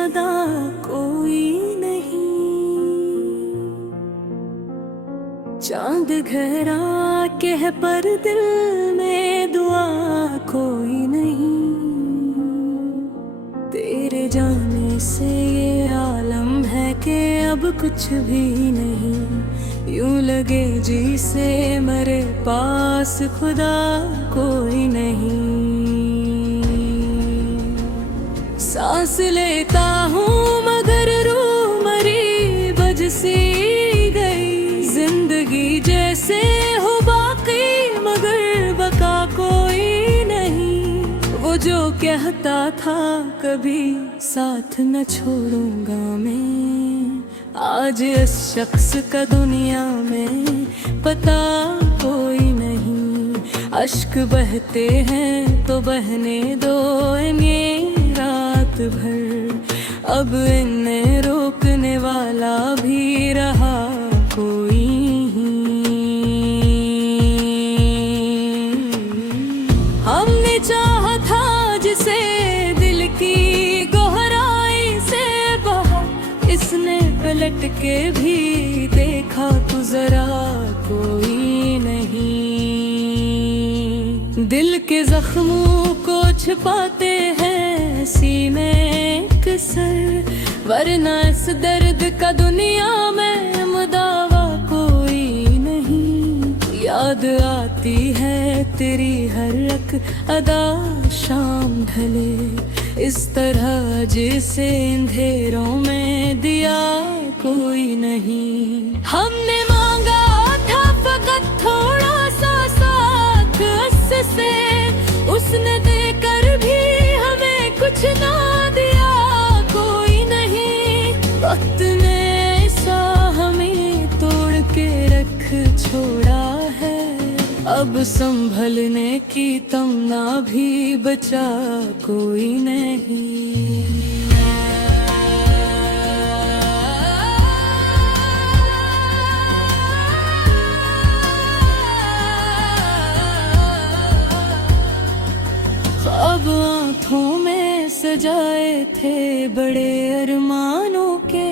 सदा कोई नहीं। चांद घरा के है पर दिल में दुआ कोई नहीं। तेरे जाने से ये आलम है कि अब कुछ भी नहीं। यूं लगे जी से मेरे पास खुदा कोई नहीं। सांस लेता हूँ मगर रूह मरी बजसी गई। जिंदगी जैसे हो बाकी मगर बका कोई नहीं। वो जो कहता था कभी साथ न छोड़ूंगा मैं, आज इस शख्स का दुनिया में पता कोई नहीं। अश्क बहते हैं तो बहने दो इन्हें रात भर। अब इन्हें रोकने वाला भी रहा कोई नहीं। हमने चाहा था जिसे दिल की गहराई से बहा, इसने पलट के भी देखा तो जरा कोई नहीं। दिल के जख्मों को छिपाते हैं सीने कसर, वरना इस दर्द का दुनिया में मुदावा कोई नहीं। याद आती है तेरी हर एक अदा शाम ढले, इस तरह जिसे अंधेरों में दिया कोई नहीं। हमने मांगा था फकत थोड़ा सा साथ उससे, उसने देकर भी हमें कुछ ना दिया कोई नहीं। वक्त ने ऐसा हमें तोड़ के रख छोड़ा है, अब संभलने की तमन्ना भी बचा कोई नहीं। अब आँखों में सजाए थे बड़े अरमानों के,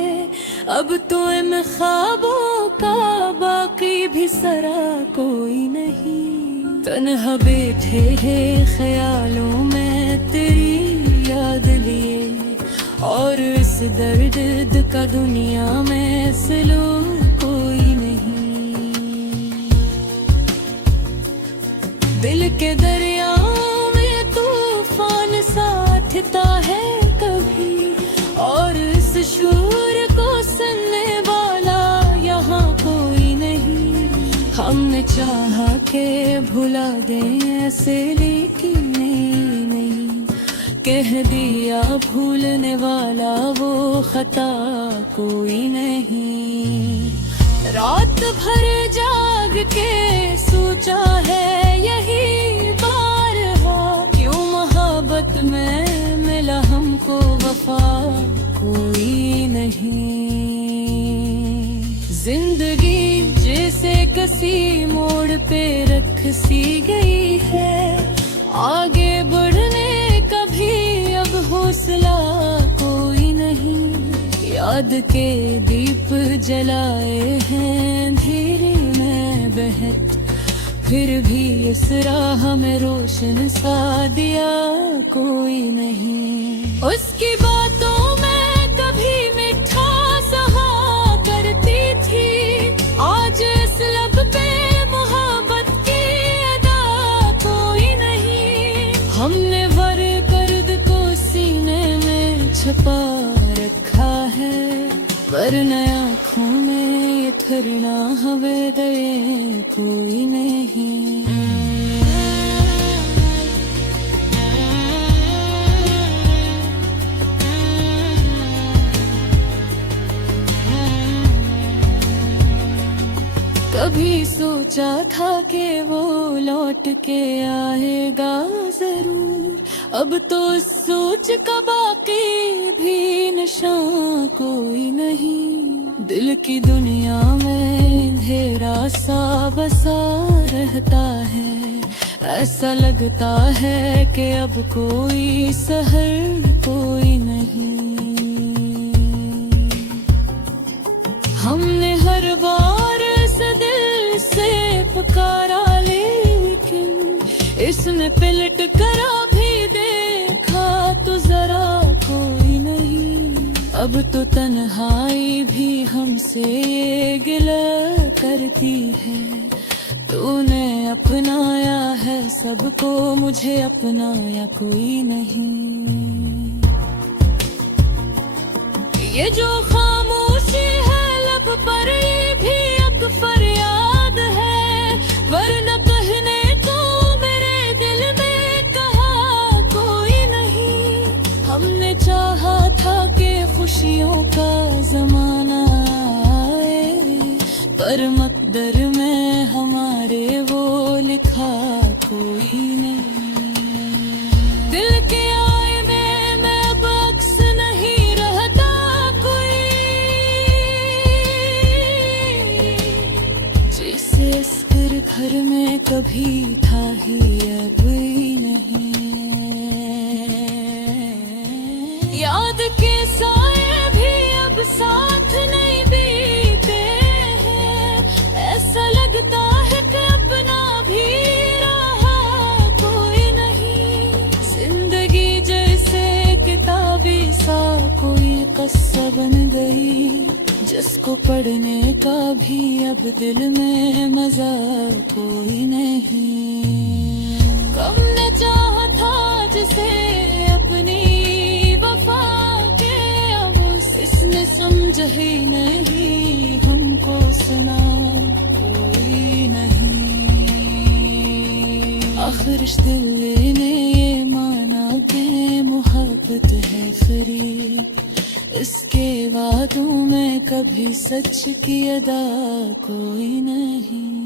अब तो इन ख्वाबों का बाकी भी सरा कोई नहीं। तन्हा बैठे हैं ख्यालों में तेरी याद लिए, और इस दर्द का दुनिया में सिलो कोई नहीं। दिल के दरिया साथता है कभी, और इस शोर को सुनने वाला यहाँ कोई नहीं। हमने चाहा के भुला दें ऐसे लेकिन नहीं, कह दिया भूलने वाला वो खता कोई नहीं। रात भर जाग के सोचा है यही बार हो, क्यों मोहब्बत में मिला हमको वफा कोई नहीं। जिंदगी जैसे किसी मोड़ पे रख सी गई है, आगे बढ़ने का भी अब हौसला कोई नहीं। याद के दीप जलाए हैं अंधेरे में बहत, फिर भी इस राह में रोशन सा दिया कोई नहीं। उसकी बातों में कभी मीठा सहा करती थी, आज इस लब पे मोहब्बत की अदा कोई नहीं। हमने वर कर्द को सीने में छुपा रखा है, वरना आँखों में ये ठरना हवे दे कोई नहीं। कभी सोचा था कि वो लौट के आएगा जरूर, अब तो सोच का बाकी भी निशान कोई नहीं। दिल की दुनिया में अंधेरा सा बसा रहता है, ऐसा लगता है कि अब कोई सहर कोई नहीं। मैं पलट कर भी देखा तो जरा कोई नहीं। अब तो तन्हाई भी हमसे ये गिला करती है। तूने अपनाया है सबको, मुझे अपनाया कोई नहीं। ये जो खामोशी है लब पर, ये भी एक फरियाद है। वरना कहने को मेरे दिल में कहा कोई नहीं। हमने चाहा था कि खुशियों का जमाना आए, पर मकदर में हमारे वो लिखा कोई नहीं। दिल के आईने में अब अक्स नहीं रहता कोई, जिसे इस घर में कभी था ही अब ही नहीं। याद के साए भी अब साथ नहीं बीते हैं। ऐसा लगता है कि अपना भी रहा कोई नहीं। जिंदगी जैसे किताबी सा कोई किस्सा बन गई, जिसको पढ़ने का भी अब दिल में मजा कोई नहीं। कब ने चाहा था जिसे अपनी वफा के, अब इसने समझ ही नहीं हमको सुना कोई नहीं। आखिर इस दिल ने ये माना कि मोहब्बत है फरी, इसके वादों में कभी सच की अदा कोई नहीं।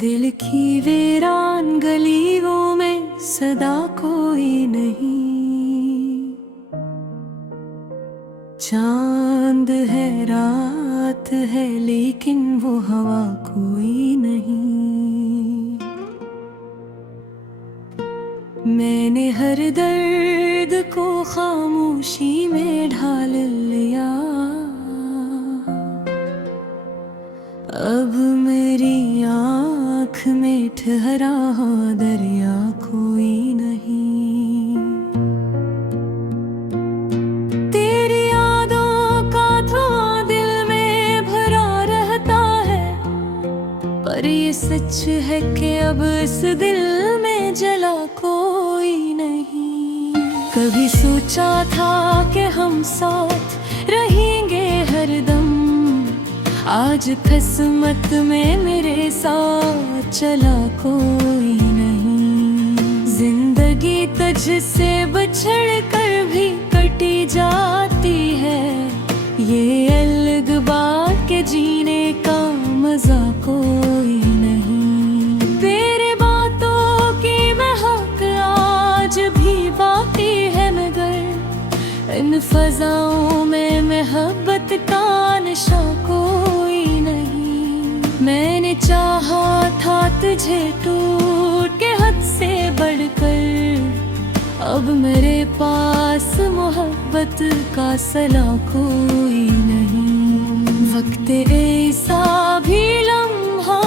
दिल की वीरान गलियों में सदा कोई नहीं। चांद है रात है लेकिन वो हवा कोई नहीं। मैंने हर दर्द को खामोशी में ढाल लिया। अब मेरी आँख में ठहरा दरिया कोई नहीं। तेरी यादों का धुआं दिल में भरा रहता है, पर ये सच है कि अब इस दिल में जला कोई नहीं। कभी सोचा था कि हम साथ रहेंगे हरदम, आज किस्मत में मेरे साथ चला कोई नहीं। जिंदगी तुझसे बिछड़ कर भी कटी जाती है, ये अलग बात के जीने का मजा कोई नहीं। तेरे बातों की महक आज भी बाकी है, मगर इन फजाओं में मोहब्बत का नशा कोई नहीं। मैंने चाहा था तुझे टूट के हद से बढ़कर, अब मेरे पास मोहब्बत का सला कोई नहीं। वक्त ऐसा भी लम्हा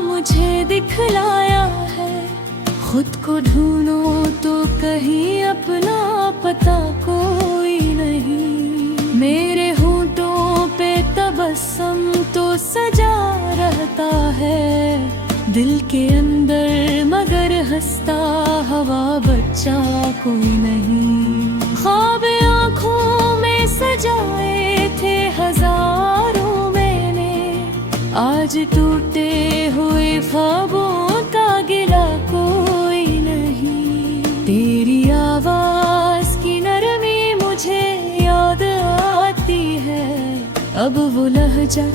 मुझे दिखलाया है, खुद को ढूंढो तो कहीं अपना पता कोई नहीं। मेरे होंठों पे तबस्सुम तो सजा रहता है, दिल के अंदर मगर हंसता हवा बच्चा कोई नहीं। ख्वाब आँखों में सजाए थे हजारों मैंने, आज टूटे हुए ख्वाबों का गिला कोई नहीं। तेरी आवाज की नरमी मुझे याद आती है, अब वो लहजा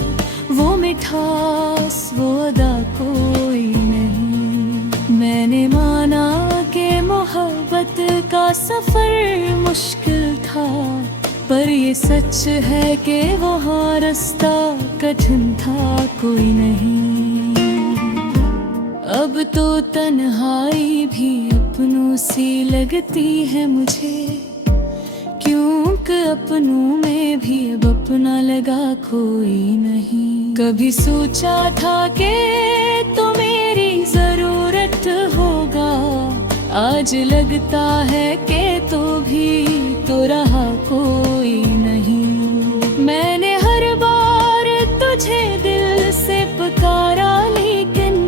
वो मिठास वो अदा कोई नहीं। मैंने माना कि मोहब्बत का सफर मुश्किल था, पर ये सच है कि वहाँ रास्ता कठिन था कोई नहीं। अब तो तन्हाई भी अपनों सी लगती है मुझे, क्योंकि अपनों में भी अब अपना लगा कोई नहीं। कभी सोचा था कि तो मेरी जरूरत होगा, आज लगता है कि तो भी तो रहा कोई नहीं। मैंने हर बार तुझे दिल से पुकारा, लेकिन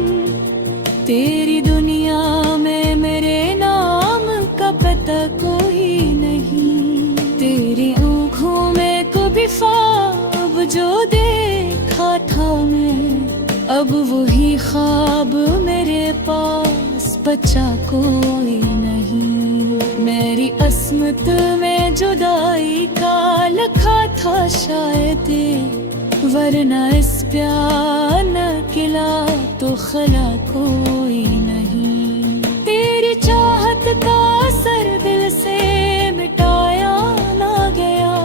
तेरी दुनिया में मेरे नाम का पता कोई नहीं। तेरी आँखों में कभी ख्वाब जो देखा था मैं, अब वही ख्वाब मेरे पास बचा कोई नहीं। मेरी अस्मत में जुदाई का लिखा था शायद, वरना इस प्यार न किला तो खला कोई नहीं। तेरी चाहत का असर दिल से मिटाया ना गया,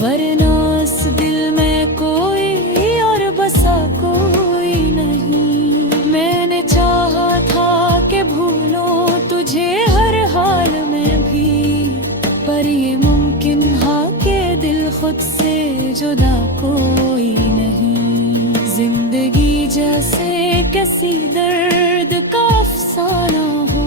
वरना इस दिल में कोई और बसा कोई नहीं। मैंने चाहा था कि भूलूं तुझे हर हाल में भी, पर ये मुमकिन है कि दिल खुद से जुदा कोई नहीं। जिंदगी जैसे किसी दर्द का अफसाना हो,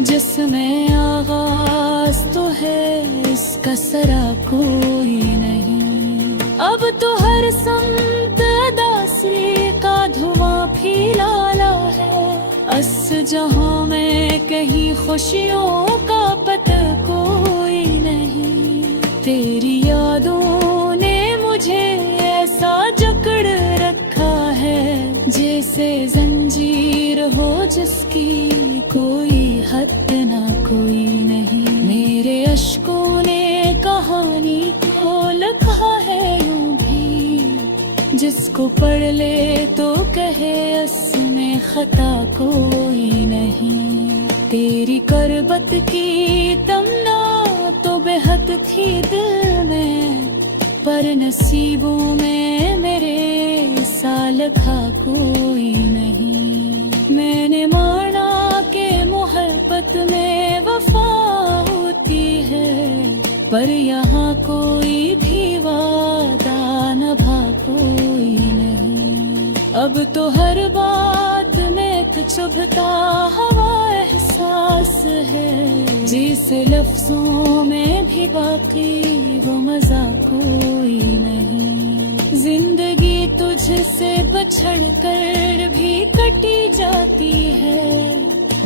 जिसमें आगाज तो है इसका सरा कोई नहीं। अब तो हर समत उदासी का धुआं फैला है, अस जहां में कहीं खुशियों का पता कोई नहीं। तेरी यादों ने मुझे ऐसा जकड़ रखा है, जैसे जंजीर हो जिसकी कोई हद ना कोई नहीं। मेरे अश्कों ने कहानी को लिखा है यूं भी, जिसको पढ़ ले तो कहे इसमें खता कोई नहीं। तेरी करबत की तमन्ना तो बेहद थी दिल में, पर नसीबों में मेरे साल खा कोई नहीं। मैंने माना कि मोहब्बत में वफा होती है, पर यहाँ कोई भी वादा नभा कोई नहीं। अब तो हर बात में तो चुभता हवा एहसास है, जिस लफ्जों में भी बाकी वो मजा कोई नहीं। जिंदगी तुझसे बछड़ कर भी कटी जाती है,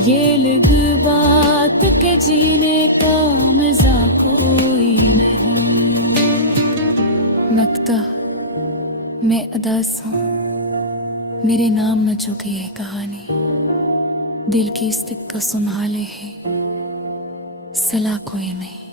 ये लग बात के जीने का मजा कोई नहीं। नक्ता मैं अदास हूँ, मेरे नाम न चुकी है कहानी, दिल की स्थिति का संभाले है सलाह कोई नहीं।